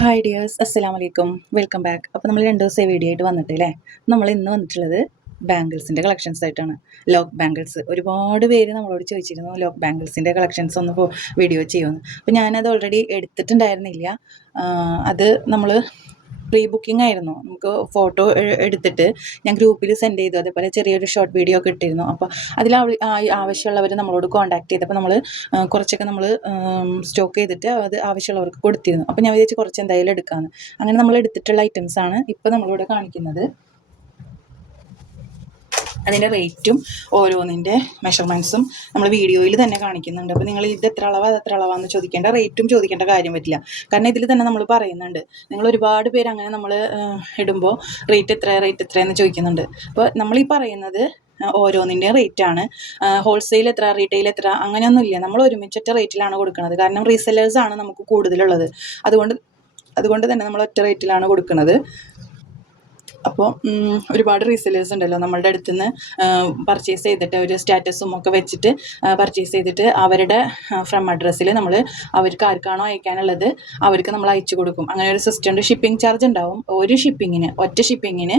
Hi dears അസ്സലാം വലൈക്കും welcome back അപ്പോൾ നമ്മൾ രണ്ട് ദിവസം വീഡിയോ ആയിട്ട് വന്നിട്ട് അല്ലേ നമ്മൾ ഇന്ന് വന്നിട്ടുള്ളത് ബാംഗിൾസിന്റെ കളക്ഷൻസ് ആയിട്ടാണ്. ലോക്ക് ബാംഗിൾസ് ഒരുപാട് പേര് നമ്മളോട് ചോദിച്ചിരുന്നു ലോക്ക് ബാംഗിൾസിന്റെ കളക്ഷൻസ് ഒന്ന് വീഡിയോ ചെയ്യുമെന്ന്. അപ്പോൾ ഞാനത് ഓൾറെഡി എടുത്തിട്ടുണ്ടായിരുന്നില്ല. അത് നമ്മൾ പ്രീ ബുക്കിംഗ് ആയിരുന്നു നമുക്ക് ഫോട്ടോ എടുത്തിട്ട് ഞാൻ ഗ്രൂപ്പിൽ സെൻഡ് ചെയ്തു. അതേപോലെ ചെറിയൊരു ഷോർട്ട് വീഡിയോ ഒക്കെ ഇട്ടിരുന്നു. അപ്പോൾ അതിൽ ആവശ്യമുള്ളവർ നമ്മളോട് കോൺടാക്ട് ചെയ്തപ്പോൾ നമ്മൾ കുറച്ചൊക്കെ നമ്മൾ സ്റ്റോക്ക് ചെയ്തിട്ട് അത് ആവശ്യമുള്ളവർക്ക് കൊടുത്തിരുന്നു. അപ്പോൾ ഞാൻ വിചാരിച്ചു കുറച്ച് എന്തായാലും എടുക്കാമെന്ന് അങ്ങനെ നമ്മൾ എടുത്തിട്ടുള്ള ഐറ്റംസ് ആണ് ഇപ്പോൾ നമ്മളിവിടെ കാണിക്കുന്നത്. അതിന്റെ റേറ്റും ഓരോന്നിന്റെ മെഷർമെന്റ്സും നമ്മൾ വീഡിയോയിൽ തന്നെ കാണിക്കുന്നുണ്ട്. അപ്പോൾ നിങ്ങൾ ഇത് എത്ര അളവാ അത് എത്ര അളവാന്ന് ചോദിക്കേണ്ട റേറ്റും ചോദിക്കേണ്ട കാര്യം പറ്റില്ല. കാരണം ഇതിൽ തന്നെ നമ്മൾ പറയുന്നുണ്ട്. നിങ്ങൾ ഒരുപാട് പേര് അങ്ങനെ നമ്മൾ ഇടുമ്പോൾ റേറ്റ് എത്ര റേറ്റ് എത്രയെന്ന് ചോദിക്കുന്നുണ്ട്. അപ്പോൾ നമ്മൾ ഈ പറയുന്നത് ഓരോന്നിന്റെ റേറ്റ് ആണ്. ഹോൾസെയിൽ എത്ര റീറ്റെയിൽ എത്ര അങ്ങനെയൊന്നുമില്ല നമ്മൾ ഒരുമിച്ചിട്ട് റേറ്റിലാണ് കൊടുക്കുന്നത് കാരണം റീസെല്ലേഴ്സാണ് നമുക്ക് കൂടുതലുള്ളത്. അതുകൊണ്ട് അതുകൊണ്ട് തന്നെ നമ്മൾ ഒറ്റ റേറ്റിലാണ് കൊടുക്കുന്നത് അപ്പോൾ ഒരുപാട് റീസെല്ലേഴ്സ് ഉണ്ടല്ലോ നമ്മളുടെ അടുത്ത് നിന്ന് പർച്ചേസ് ചെയ്തിട്ട് ഒരു സ്റ്റാറ്റസും ഒക്കെ വെച്ചിട്ട് പർച്ചേസ് ചെയ്തിട്ട് അവരുടെ ഫ്രം അഡ്രസ്സിൽ നമ്മൾ അവർക്ക് ആർക്കാണോ അയക്കാനുള്ളത് അവർക്ക് നമ്മൾ അയച്ചു കൊടുക്കും. അങ്ങനെ ഒരു സിസ്റ്റം ഉണ്ട് ഷിപ്പിംഗ് ചാർജ് ഉണ്ടാവും. ഒരു ഷിപ്പിങ്ങിന് ഒറ്റ ഷിപ്പിങ്ങിന്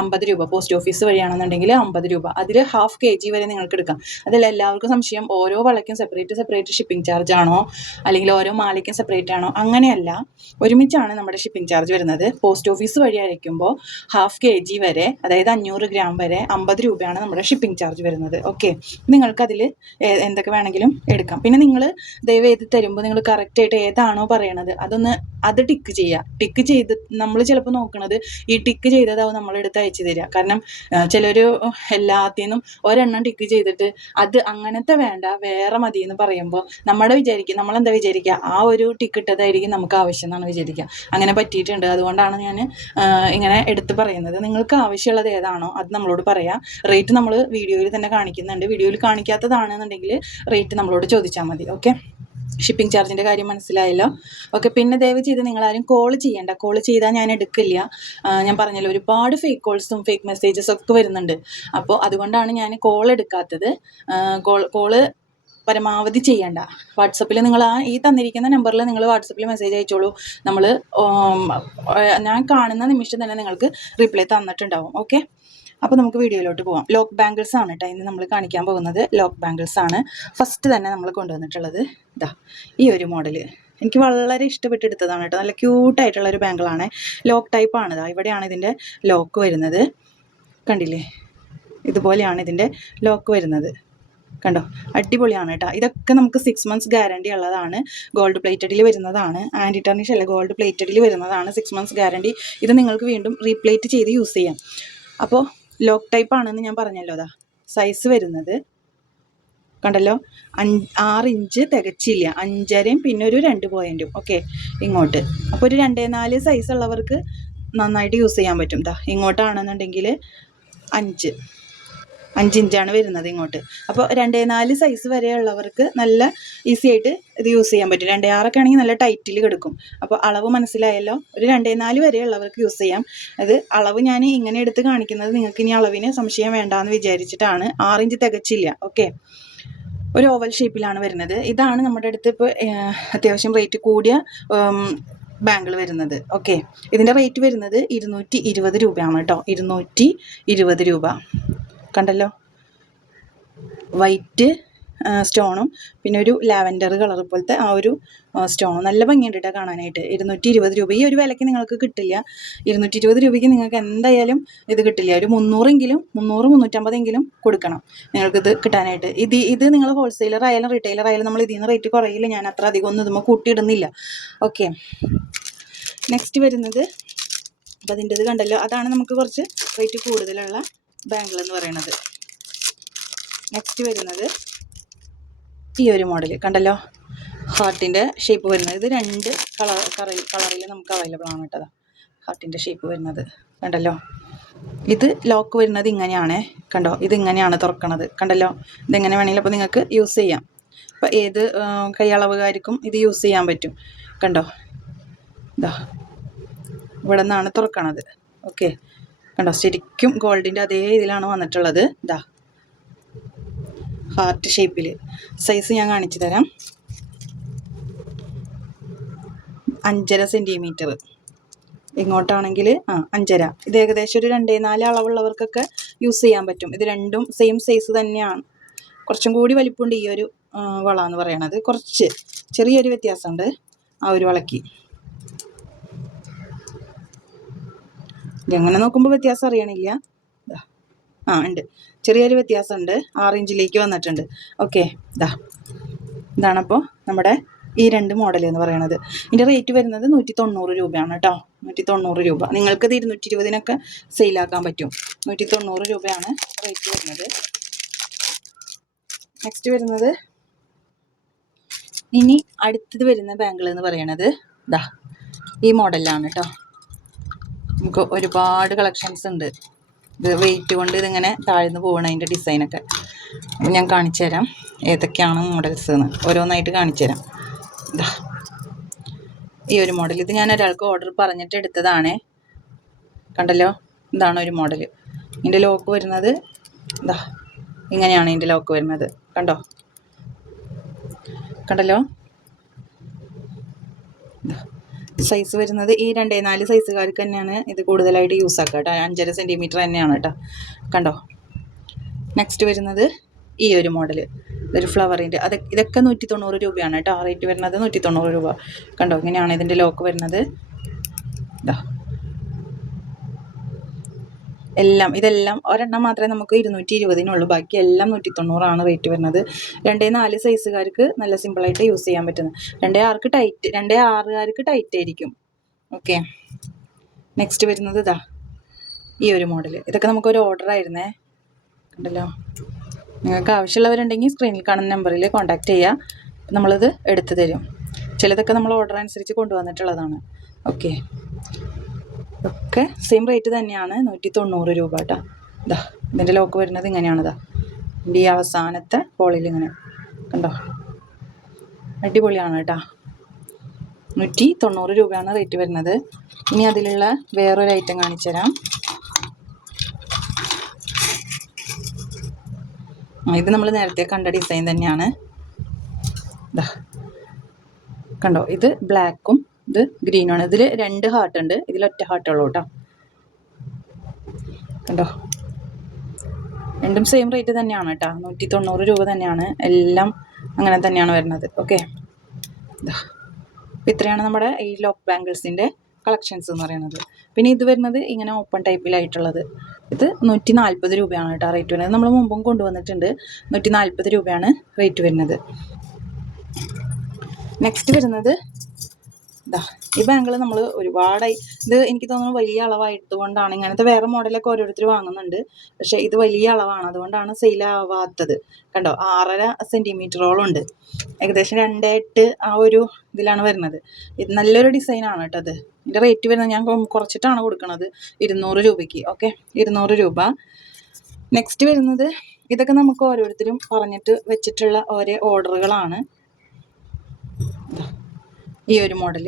അമ്പത് രൂപ. പോസ്റ്റ് ഓഫീസ് വഴിയാണെന്നുണ്ടെങ്കിൽ അമ്പത് രൂപ. അതിൽ ഹാഫ് കെ ജി വരെ നിങ്ങൾക്ക് എടുക്കാം. അതിൽ എല്ലാവർക്കും സംശയം. ഓരോ വളയ്ക്കും സെപ്പറേറ്റ് സെപ്പറേറ്റ് ഷിപ്പിംഗ് ചാർജ് ആണോ? അല്ലെങ്കിൽ ഓരോ മാലയ്ക്കും സെപ്പറേറ്റ് ആണോ? അങ്ങനെയല്ല. ഒരുമിച്ചാണ് നമ്മുടെ ഷിപ്പിംഗ് ചാർജ് വരുന്നത്. പോസ്റ്റ് ഓഫീസ് വഴി അയക്കുമ്പോൾ ഹാഫ് കെ ജി വരെ അതായത് അഞ്ഞൂറ് ഗ്രാം വരെ അമ്പത് രൂപയാണ് നമ്മുടെ ഷിപ്പിംഗ് ചാർജ് വരുന്നത്. ഓക്കെ നിങ്ങൾക്കതിൽ എന്തൊക്കെ വേണമെങ്കിലും എടുക്കാം. പിന്നെ നിങ്ങൾ ദയവ് ചെയ്ത് തരുമ്പോൾ നിങ്ങൾ കറക്റ്റായിട്ട് ഏതാണോ പറയണത് അതൊന്ന് അത് ടിക്ക് ചെയ്യുക. ടിക്ക് ചെയ്ത് നമ്മൾ ചിലപ്പോൾ നോക്കുന്നത് ഈ ടിക്ക് ചെയ്തതാവും നമ്മളെടുത്ത് അയച്ചു തരിക. കാരണം ചിലർ എല്ലാത്തിനും ഒരെണ്ണം ടിക്ക് ചെയ്തിട്ട് അത് അങ്ങനത്തെ വേണ്ട വേറെ മതി എന്ന് പറയുമ്പോൾ നമ്മുടെ വിചാരിക്കുക നമ്മളെന്താ വിചാരിക്കുക ആ ഒരു ടിക്ക് ഇട്ടതായിരിക്കും നമുക്ക് ആവശ്യം എന്നാണ് വിചാരിക്കുക അങ്ങനെ പറ്റിയിട്ടുണ്ട്. അതുകൊണ്ടാണ് ഞാൻ ഇങ്ങനെ എടുത്ത് പറയുന്നത്. നിങ്ങൾക്ക് ആവശ്യമുള്ളത് ഏതാണോ അത് നമ്മളോട് പറയാം. റേറ്റ് നമ്മൾ വീഡിയോയിൽ തന്നെ കാണിക്കുന്നുണ്ട്. വീഡിയോയിൽ കാണിക്കാത്തതാണെന്നുണ്ടെങ്കിൽ റേറ്റ് നമ്മളോട് ചോദിച്ചാൽ മതി. ഓക്കെ ഷിപ്പിംഗ് ചാർജിന്റെ കാര്യം മനസ്സിലായല്ലോ? ഓക്കെ പിന്നെ ദയവ് ചെയ്ത് നിങ്ങളാരും കോൾ ചെയ്യേണ്ട. കോൾ ചെയ്താൽ ഞാൻ എടുക്കില്ല. ഞാൻ പറഞ്ഞല്ലോ ഒരുപാട് ഫേക്ക് കോൾസും ഫേക്ക് മെസ്സേജസും ഒക്കെ വരുന്നുണ്ട്. അപ്പോൾ അതുകൊണ്ടാണ് ഞാൻ കോൾ എടുക്കാത്തത്. കോൾ കോൾ പരമാവധി ചെയ്യണ്ട. വാട്സപ്പിൽ നിങ്ങൾ ആ ഈ തന്നിരിക്കുന്ന നമ്പറിൽ നിങ്ങൾ വാട്സപ്പിൽ മെസ്സേജ് അയച്ചോളൂ. നമ്മൾ ഞാൻ കാണുന്ന നിമിഷം തന്നെ നിങ്ങൾക്ക് റിപ്ലൈ തന്നിട്ടുണ്ടാവും. ഓക്കെ അപ്പോൾ നമുക്ക് വീഡിയോയിലോട്ട് പോവാം. ലോക്ക് ബാംഗിൾസ് ആണ് കേട്ടോ ഇന്ന് നമ്മൾ കാണിക്കാൻ പോകുന്നത്. ലോക്ക് ബാംഗിൾസ് ആണ് ഫസ്റ്റ് തന്നെ നമ്മൾ കൊണ്ടുവന്നിട്ടുള്ളത്. ഇതാ ഈ ഒരു മോഡൽ എനിക്ക് വളരെ ഇഷ്ടപ്പെട്ടെടുത്തതാണ് കേട്ടോ നല്ല ക്യൂട്ടായിട്ടുള്ള ഒരു ബാങ്കിളാണ് ലോക്ക് ടൈപ്പ് ആണ്. ഇതാ ഇവിടെയാണ് ഇതിന്റെ ലോക്ക് വരുന്നത്. കണ്ടില്ലേ? ഇതുപോലെയാണ് ഇതിന്റെ ലോക്ക് വരുന്നത്. കണ്ടോ? അടിപൊളിയാണ് കേട്ടോ. ഇതൊക്കെ നമുക്ക് സിക്സ് മന്ത്സ് ഗ്യാരണ്ടി ഉള്ളതാണ്. ഗോൾഡ് പ്ലേറ്റഡിൽ വരുന്നതാണ്. ആന്റി ടർണിഷ് അല്ല ഗോൾഡ് പ്ലേറ്റഡിൽ വരുന്നതാണ് സിക്സ് മന്ത്സ് ഗ്യാരണ്ടി ഇത് നിങ്ങൾക്ക് വീണ്ടും റീപ്ലേറ്റ് ചെയ്ത് യൂസ് ചെയ്യാം. അപ്പോൾ ലോക്ക് ടൈപ്പ് ആണെന്ന് ഞാൻ പറഞ്ഞല്ലോ അതാ സൈസ് വരുന്നത്. കണ്ടല്ലോ? അഞ്ച് ആറ് ഇഞ്ച് തികച്ചില്ല. അഞ്ചരയും പിന്നെ ഒരു രണ്ട് പോയിന്റും ഓക്കെ ഇങ്ങോട്ട്. അപ്പോൾ ഒരു രണ്ടേ നാല് സൈസ് ഉള്ളവർക്ക് നന്നായിട്ട് യൂസ് ചെയ്യാൻ പറ്റും ദാ. ഇങ്ങോട്ടാണെന്നുണ്ടെങ്കിൽ അഞ്ച്. അഞ്ച് ഇഞ്ചാണ് വരുന്നത് ഇങ്ങോട്ട്. അപ്പോൾ രണ്ടേ നാല് സൈസ് വരെയുള്ളവർക്ക് നല്ല ഈസി ആയിട്ട് ഇത് യൂസ് ചെയ്യാൻ പറ്റും. രണ്ടേ ആറൊക്കെ ആണെങ്കിൽ നല്ല ടൈറ്റിൽ കിടക്കും. അപ്പോൾ അളവ് മനസ്സിലായല്ലോ? ഒരു രണ്ടേ നാല് വരെയുള്ളവർക്ക് യൂസ് ചെയ്യാം. അത് അളവ് ഞാൻ ഇങ്ങനെ എടുത്ത് കാണിക്കുന്നത് നിങ്ങൾക്ക് ഇനി അളവിന് സംശയം വേണ്ടാന്ന് വിചാരിച്ചിട്ടാണ്. ആറിഞ്ച് തികച്ചില്ല. ഓക്കെ ഒരു ഓവൽ ഷേപ്പിലാണ് വരുന്നത്. ഇതാണ് നമ്മുടെ അടുത്ത് ഇപ്പോൾ അത്യാവശ്യം റേറ്റ് കൂടിയ ബാങ്കിൾ വരുന്നത്. ഓക്കെ ഇതിന്റെ റേറ്റ് വരുന്നത് ഇരുന്നൂറ്റി ഇരുപത് രൂപയാണ് കേട്ടോ. ഇരുന്നൂറ്റി ഇരുപത് രൂപ. കണ്ടല്ലോ? വൈറ്റ് സ്റ്റോണും പിന്നെ ഒരു ലാവൻഡർ കളർ പോലത്തെ ആ ഒരു സ്റ്റോണും നല്ല ഭംഗിയുണ്ട് കേട്ടോ കാണാനായിട്ട്. ഇരുന്നൂറ്റി ഇരുപത് രൂപ ഈ ഒരു വിലയ്ക്ക് നിങ്ങൾക്ക് കിട്ടില്ല. ഇരുന്നൂറ്റി ഇരുപത് രൂപയ്ക്ക് നിങ്ങൾക്ക് എന്തായാലും ഇത് കിട്ടില്ല. ഒരു മുന്നൂറെങ്കിലും മുന്നൂറ് മുന്നൂറ്റമ്പതെങ്കിലും കൊടുക്കണം നിങ്ങൾക്കിത് കിട്ടാനായിട്ട്. ഇത് ഇത് നിങ്ങൾ ഹോൾസെയിലർ ആയാലും റീറ്റെയിലർ ആയാലും നമ്മൾ ഇതിൽ നിന്ന് റേറ്റ് കുറയില്ല. ഞാൻ അത്ര അധികം ഒന്നും ഇതുമ്പോൾ കൂട്ടിയിടുന്നില്ല. ഓക്കെ നെക്സ്റ്റ് വരുന്നത് അപ്പോൾ അതിന്റെത് കണ്ടല്ലോ. അതാണ് നമുക്ക് കുറച്ച് റേറ്റ് കൂടുതലുള്ള ബാങ്കിൾ എന്ന് പറയുന്നത്. നെക്സ്റ്റ് വരുന്നത് ഈ ഒരു മോഡൽ കണ്ടല്ലോ? ഹാർട്ടിന്റെ ഷേപ്പ് വരുന്നത്. ഇത് രണ്ട് കളർ കളറിൽ കളറിൽ നമുക്ക് അവൈലബിൾ ആണ് കേട്ടത് ഹാർട്ടിന്റെ ഷേപ്പ് വരുന്നത്. കണ്ടല്ലോ? ഇത് ലോക്ക് വരുന്നത് ഇങ്ങനെയാണ്. കണ്ടോ? ഇത് ഇങ്ങനെയാണ് തുറക്കണത്. കണ്ടല്ലോ? ഇതെങ്ങനെ വേണമെങ്കിലും അപ്പോൾ നിങ്ങൾക്ക് യൂസ് ചെയ്യാം. അപ്പോൾ ഏത് കൈയളവുകാർക്കും ഇത് യൂസ് ചെയ്യാൻ പറ്റും. കണ്ടോ? ഇതാ. ഇവിടെ നിന്നാണ് തുറക്കണത്. ഓക്കെ കണ്ടോ? ശരിക്കും ഗോൾഡിന്റെ അതേ ഇതിലാണ് വന്നിട്ടുള്ളത്. ഇതാ ഹാർട്ട് ഷേപ്പിൽ സൈസ് ഞാൻ കാണിച്ചു തരാം. അഞ്ചര സെന്റിമീറ്റർ ഇങ്ങോട്ടാണെങ്കിൽ ആ അഞ്ചര. ഇത് ഏകദേശം ഒരു രണ്ടേ നാല് അളവുള്ളവർക്കൊക്കെ യൂസ് ചെയ്യാൻ പറ്റും. ഇത് രണ്ടും സെയിം സൈസ് തന്നെയാണ്. കുറച്ചും കൂടി വലിപ്പമുണ്ട് ഈ ഒരു വള എന്ന് പറയണത്. കുറച്ച് ചെറിയൊരു വ്യത്യാസമുണ്ട് ആ ഒരു വളയ്ക്ക്. ഇതെങ്ങനെ നോക്കുമ്പോൾ വ്യത്യാസം അറിയണില്ല. ആ ഉണ്ട്. ചെറിയൊരു വ്യത്യാസമുണ്ട്. ആറ് ഇഞ്ചിലേക്ക് വന്നിട്ടുണ്ട്. ഓക്കെ ഇതാ ഇതാണപ്പോൾ നമ്മുടെ ഈ രണ്ട് മോഡൽ എന്ന് പറയുന്നത് ഇതിന്റെ റേറ്റ് വരുന്നത് നൂറ്റി തൊണ്ണൂറ് രൂപയാണ് കേട്ടോ. നൂറ്റി തൊണ്ണൂറ് രൂപ. നിങ്ങൾക്കത് ഇരുന്നൂറ്റി ഇരുപതിനൊക്കെ സെയിലാക്കാൻ പറ്റും. നൂറ്റി തൊണ്ണൂറ് രൂപയാണ് റേറ്റ് വരുന്നത്. നെക്സ്റ്റ് വരുന്നത് ഇനി അടുത്തത് വരുന്ന ബാങ്കിൾ എന്ന് പറയണത്. ദാ ഈ മോഡലാണ് കേട്ടോ. നമുക്ക് ഒരുപാട് കളക്ഷൻസ് ഉണ്ട്. ഇത് വെയിറ്റ് കൊണ്ട് ഇതിങ്ങനെ താഴ്ന്നു പോകണം അതിന്റെ ഡിസൈനൊക്കെ അപ്പം ഞാൻ കാണിച്ചു തരാം ഏതൊക്കെയാണ് മോഡൽസ് എന്ന്. ഓരോന്നായിട്ട് കാണിച്ചു തരാം. ഇതാ ഈ ഒരു മോഡൽ ഇത് ഞാൻ ഒരാൾക്ക് ഓർഡർ പറഞ്ഞിട്ട് എടുത്തതാണേ. കണ്ടല്ലോ? ഇതാണ് ഒരു മോഡൽ ഇതിന്റെ ലോക്ക് വരുന്നത് ഇതാ ഇങ്ങനെയാണ് ഇതിന്റെ ലോക്ക് വരുന്നത്. കണ്ടോ? കണ്ടല്ലോ? സൈസ് വരുന്നത് ഈ രണ്ടേ നാല് സൈസുകാർക്ക് തന്നെയാണ് ഇത് കൂടുതലായിട്ട് യൂസ് ആക്കുക കേട്ടോ. അഞ്ചര സെന്റിമീറ്റർ തന്നെയാണ് കേട്ടോ. കണ്ടോ? നെക്സ്റ്റ് വരുന്നത് ഈ ഒരു മോഡൽ ഒരു ഫ്ലവറിന്റെ അത് ഇതൊക്കെ നൂറ്റി തൊണ്ണൂറ് രൂപയാണ് കേട്ടോ. റേറ്റ് വരുന്നത് നൂറ്റി തൊണ്ണൂറ് രൂപ. കണ്ടോ? ഇങ്ങനെയാണ് ഇതിന്റെ ലോക്ക് വരുന്നത്. ഇതാ എല്ലാം ഇതെല്ലാം ഒരെണ്ണം മാത്രമേ നമുക്ക് ഇരുന്നൂറ്റി ഇരുപതിനുള്ളൂ ബാക്കി എല്ലാം നൂറ്റി തൊണ്ണൂറാണ് റേറ്റ് വരുന്നത്. രണ്ടേ നാല് സൈസുകാർക്ക് നല്ല സിമ്പിളായിട്ട് യൂസ് ചെയ്യാൻ പറ്റുന്നത്. രണ്ടേ ആർക്ക് ടൈറ്റ് രണ്ടേ ആറുകാർക്ക് ടൈറ്റ് ആയിരിക്കും. ഓക്കെ നെക്സ്റ്റ് വരുന്നത് ഇതാ ഈ ഒരു മോഡൽ ഇതൊക്കെ നമുക്കൊരു ഓർഡർ ആയിരുന്നേ. കണ്ടല്ലോ? നിങ്ങൾക്ക് ആവശ്യമുള്ളവരുണ്ടെങ്കിൽ സ്ക്രീനിൽ കാണുന്ന നമ്പറിൽ കോൺടാക്റ്റ് ചെയ്യുക നമ്മളിത് എടുത്തു തരും. ചിലതൊക്കെ നമ്മൾ ഓർഡർ അനുസരിച്ച് കൊണ്ടുവന്നിട്ടുള്ളതാണ്. ഓക്കെ ഒക്കെ സെയിം റേറ്റ് തന്നെയാണ് നൂറ്റി തൊണ്ണൂറ് രൂപ കേട്ടോ ഇതാ ഇതിന്റെ ലോക്ക് വരുന്നത് ഇങ്ങനെയാണ് ഇതാ ഇതിന്റെ ഈ അവസാനത്തെ ഹോളിൽ ഇങ്ങനെ കണ്ടോ? അടിപൊളിയാണ് കേട്ടോ നൂറ്റി തൊണ്ണൂറ് രൂപയാണ് റേറ്റ് വരുന്നത്. ഇനി അതിലുള്ള വേറൊരു ഐറ്റം കാണിച്ചു തരാം. ഇത് നമ്മൾ നേരത്തെ കണ്ട ഡിസൈൻ തന്നെയാണ്. കണ്ടോ? ഇത് ബ്ലാക്കും ഇത് ആണ്. ഇതിൽ രണ്ട് ഹാർട്ട് ഉണ്ട്. ഇതിൽ ഒറ്റ ഹാർട്ടുള്ളൂ കേട്ടോ കണ്ടോ? രണ്ടും സെയിം റേറ്റ് തന്നെയാണ് കേട്ടോ നൂറ്റി തൊണ്ണൂറ് രൂപ തന്നെയാണ്. എല്ലാം അങ്ങനെ തന്നെയാണ് വരുന്നത്. ഓക്കെ ഇത്രയാണ് നമ്മുടെ ഈ ലോക്ക് ബാംഗിൾസിന്റെ കളക്ഷൻസ് എന്ന് പറയുന്നത്. പിന്നെ ഇത് വരുന്നത് ഇങ്ങനെ ഓപ്പൺ ടൈപ്പിലായിട്ടുള്ളത് ഇത് നൂറ്റി നാൽപ്പത് രൂപയാണ് കേട്ടോ റേറ്റ് വരുന്നത്. നമ്മൾ മുമ്പും കൊണ്ടുവന്നിട്ടുണ്ട്. നൂറ്റി നാൽപ്പത് രൂപയാണ് റേറ്റ് വരുന്നത്. നെക്സ്റ്റ് വരുന്നത് ഇതാ ഈ ബാങ്കിൾ നമ്മൾ ഒരുപാടായി. ഇത് എനിക്ക് തോന്നുന്നു വലിയ അളവായിട്ട് കൊണ്ടാണ് ഇങ്ങനത്തെ വേറെ മോഡലൊക്കെ ഓരോരുത്തർ വാങ്ങുന്നുണ്ട്. പക്ഷേ ഇത് വലിയ അളവാണ്. അതുകൊണ്ടാണ് സെയിലാവാത്തത് കണ്ടോ? ആറര സെന്റിമീറ്ററോളം ഉണ്ട് ഏകദേശം രണ്ട് എട്ട് ആ ഒരു ഇതിലാണ് വരുന്നത്. ഇത് നല്ലൊരു ഡിസൈനാണ് കേട്ടോ അത്. ഇതിന്റെ റേറ്റ് വരുന്നത് ഞാൻ കുറച്ചിട്ടാണ് കൊടുക്കുന്നത് ഇരുന്നൂറ് രൂപയ്ക്ക്. ഓക്കെ? ഇരുന്നൂറ് രൂപ. നെക്സ്റ്റ് വരുന്നത് ഇതൊക്കെ നമുക്ക് ഓരോരുത്തരും പറഞ്ഞിട്ട് വെച്ചിട്ടുള്ള ഓരോ ഓർഡറുകളാണ്. ഈ ഒരു മോഡൽ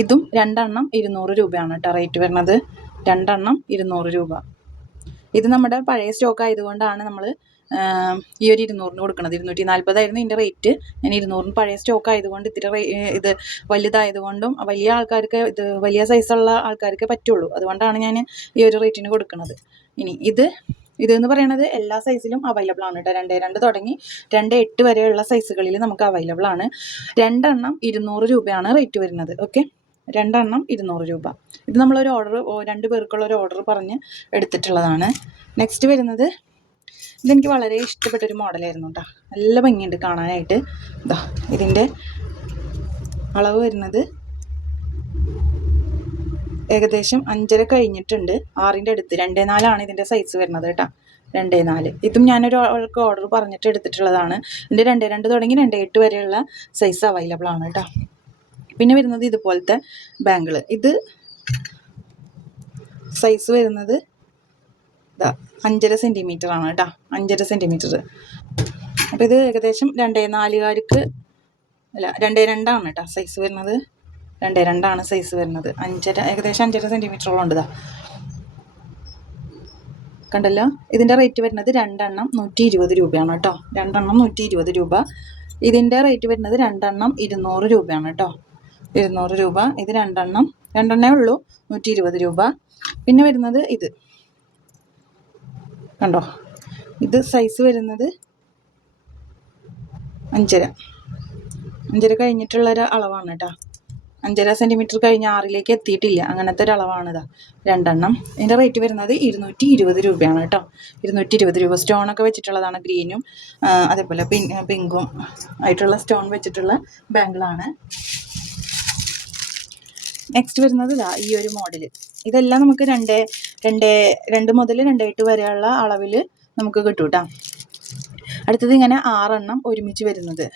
ഇതും രണ്ടെണ്ണം ഇരുന്നൂറ് രൂപയാണ് കേട്ടോ റേറ്റ് വരുന്നത്. രണ്ടെണ്ണം ഇരുന്നൂറ് രൂപ. ഇത് നമ്മുടെ പഴയ സ്റ്റോക്ക് ആയതുകൊണ്ടാണ് നമ്മൾ ഈ ഒരു ഇരുന്നൂറിന് കൊടുക്കുന്നത് ഇരുന്നൂറ്റി നാൽപ്പതായിരുന്നു ഇതിന്റെ റേറ്റ് ഞാൻ ഇരുന്നൂറിന് പഴയ സ്റ്റോക്ക് ആയതുകൊണ്ട് ഇത്തിരി ഇത് വലുതായതുകൊണ്ടും വലിയ ആൾക്കാർക്ക് ഇത് വലിയ സൈസുള്ള ആൾക്കാർക്ക് പറ്റുള്ളൂ. അതുകൊണ്ടാണ് ഞാൻ ഈ ഒരു റേറ്റിന് കൊടുക്കുന്നത് ഇനി ഇത് ഇതെന്ന് പറയുന്നത് എല്ലാ സൈസിലും അവൈലബിൾ ആണ് കേട്ടോ രണ്ടേ രണ്ട് തുടങ്ങി രണ്ട് എട്ട് വരെയുള്ള സൈസുകളിൽ നമുക്ക് അവൈലബിൾ ആണ്. രണ്ടെണ്ണം ഇരുന്നൂറ് രൂപയാണ് റേറ്റ് വരുന്നത്. ഓക്കെ രണ്ടെണ്ണം ഇരുന്നൂറ് രൂപ. ഇത് നമ്മളൊരു ഓർഡർ രണ്ട് പേർക്കുള്ള ഒരു ഓർഡർ പറഞ്ഞ് എടുത്തിട്ടുള്ളതാണ്. നെക്സ്റ്റ് വരുന്നത് ഇതെനിക്ക് വളരെ ഇഷ്ടപ്പെട്ട ഒരു മോഡലായിരുന്നു കേട്ടോ നല്ല ഭംഗിയുണ്ട് കാണാനായിട്ട്. ഇതാ ഇതിന്റെ അളവ് വരുന്നത് ഏകദേശം അഞ്ചര കഴിഞ്ഞിട്ടുണ്ട്. ആറിന്റെ അടുത്ത്. രണ്ടേ നാലാണ് ഇതിന്റെ സൈസ് വരുന്നത് കേട്ടോ രണ്ടേ നാല്. ഇതും ഞാനൊരു ആൾക്ക് ഓർഡർ പറഞ്ഞിട്ട് എടുത്തിട്ടുള്ളതാണ്. ഇതിന്റെ രണ്ടേ രണ്ട് തുടങ്ങി രണ്ടേ എട്ട് വരെയുള്ള സൈസ് അവൈലബിൾ ആണ് കേട്ടോ പിന്നെ വരുന്നത് ഇതുപോലത്തെ ബാങ്കിൾ ഇത് സൈസ് വരുന്നത് അഞ്ചര സെന്റിമീറ്റർ ആണ് കേട്ടോ. അഞ്ചര സെന്റിമീറ്റർ അപ്പോൾ ഇത് ഏകദേശം രണ്ടേ നാലുകാർക്ക് അല്ല രണ്ടേ രണ്ടാണ് കേട്ടോ സൈസ് വരുന്നത്. രണ്ടേ രണ്ടാണ് സൈസ് വരുന്നത്. അഞ്ചര ഏകദേശം അഞ്ചര സെന്റിമീറ്ററോളം ഉണ്ട് കണ്ടല്ലോ? ഇതിന്റെ റേറ്റ് വരുന്നത് രണ്ടെണ്ണം നൂറ്റി ഇരുപത് രൂപയാണ് കേട്ടോ. രണ്ടെണ്ണം നൂറ്റി ഇരുപത് രൂപ. ഇതിന്റെ റേറ്റ് വരുന്നത് രണ്ടെണ്ണം ഇരുന്നൂറ് രൂപയാണ് കേട്ടോ. ഇരുന്നൂറ് രൂപ. ഇത് രണ്ടെണ്ണം. രണ്ടെണ്ണേ ഉള്ളൂ. നൂറ്റി ഇരുപത് രൂപ. പിന്നെ വരുന്നത് ഇത്. കണ്ടോ? ഇത് സൈസ് വരുന്നത് അഞ്ചര. അഞ്ചര കഴിഞ്ഞിട്ടുള്ള ഒരു അളവാണ് കേട്ടോ. അഞ്ചര സെന്റിമീറ്റർ കഴിഞ്ഞ് ആറിലേക്ക് എത്തിയിട്ടില്ല. അങ്ങനത്തെ ഒരു അളവാണിതാ. രണ്ടെണ്ണം. ഇതിന്റെ റേറ്റ് വരുന്നത് ഇരുന്നൂറ്റി ഇരുപത് രൂപയാണ് കേട്ടോ. ഇരുന്നൂറ്റി ഇരുപത് രൂപ സ്റ്റോണൊക്കെ വെച്ചിട്ടുള്ളതാണ് ഗ്രീനും അതേപോലെ പിങ്കും ആയിട്ടുള്ള സ്റ്റോൺ വെച്ചിട്ടുള്ള ബാങ്കിളാണ് നെക്സ്റ്റ് വരുന്നത് ഇതാ ഈ ഒരു മോഡൽ ഇതെല്ലാം നമുക്ക് രണ്ട് രണ്ട് രണ്ട് മുതൽ രണ്ട് എട്ട് വരെയുള്ള അളവിൽ നമുക്ക് കിട്ടും കേട്ടോ അടുത്തത് ഇങ്ങനെ ആറെണ്ണം ഒരുമിച്ച് വരുന്നത്.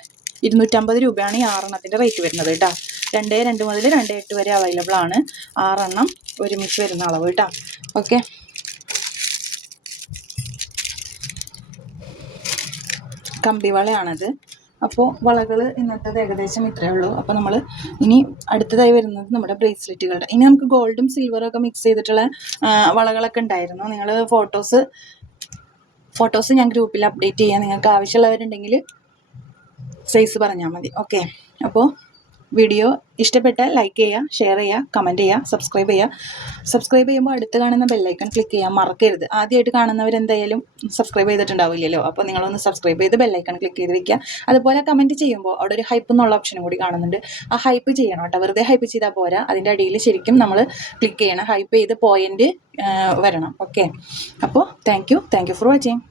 ഇരുന്നൂറ്റമ്പത് രൂപയാണ് ഈ ആറെണ്ണത്തിന്റെ റേറ്റ് വരുന്നത് കേട്ടോ രണ്ട് രണ്ട് മുതൽ രണ്ട് എട്ട് വരെ അവൈലബിൾ ആണ് ആറെണ്ണം ഒരുമിച്ച് വരുന്ന അളവ് കേട്ടോ ഓക്കെ കമ്പി വളയാണത് അപ്പോൾ വളകൾ ഇന്നത്തേത് ഏകദേശം ഇത്രയേ ഉള്ളൂ. അപ്പോൾ നമ്മൾ ഇനി അടുത്തതായി വരുന്നത് നമ്മുടെ ബ്രേസ്ലെറ്റുകളുടെ ഇനി നമുക്ക് ഗോൾഡും സിൽവറും ഒക്കെ മിക്സ് ചെയ്തിട്ടുള്ള വളകളൊക്കെ ഉണ്ടായിരുന്നു. നിങ്ങൾ ഫോട്ടോസ് ഫോട്ടോസ് ഞാൻ ഗ്രൂപ്പിൽ അപ്ഡേറ്റ് ചെയ്യാം. നിങ്ങൾക്ക് ആവശ്യമുള്ളവരുണ്ടെങ്കിൽ സൈസ് പറഞ്ഞാൽ മതി. ഓക്കെ അപ്പോൾ വീഡിയോ ഇഷ്ടപ്പെട്ടാൽ ലൈക്ക് ചെയ്യുക ഷെയർ ചെയ്യുക കമന്റ് ചെയ്യുക സബ്സ്ക്രൈബ് ചെയ്യുക സബ്സ്ക്രൈബ് ചെയ്യുമ്പോൾ അടുത്ത് കാണുന്ന ബെല്ലൈക്കൺ ക്ലിക്ക് ചെയ്യാൻ മറക്കരുത്. ആദ്യമായിട്ട് കാണുന്നവരെന്തായാലും സബ്സ്ക്രൈബ് ചെയ്തിട്ടുണ്ടാവില്ലല്ലോ. അപ്പോൾ നിങ്ങളൊന്ന് സബ്സ്ക്രൈബ് ചെയ്ത് ബെല്ലൈക്കൺ ക്ലിക്ക് ചെയ്ത് വെക്കുക അതുപോലെ കമന്റ് ചെയ്യുമ്പോൾ അവിടെ ഒരു ഹൈപ്പ് എന്നുള്ള ഓപ്ഷനും കൂടി കാണുന്നുണ്ട്. ആ ഹൈപ്പ് ചെയ്യണം കേട്ടോ. വെറുതെ ഹൈപ്പ് ചെയ്താൽ പോരാ. അതിന്റെ അടിയിൽ ശരിക്കും നമ്മൾ ക്ലിക്ക് ചെയ്യണം. ഹൈപ്പ് ചെയ്ത് പോയിന്റ് വരണം. ഓക്കെ അപ്പോൾ thank you thank you for watching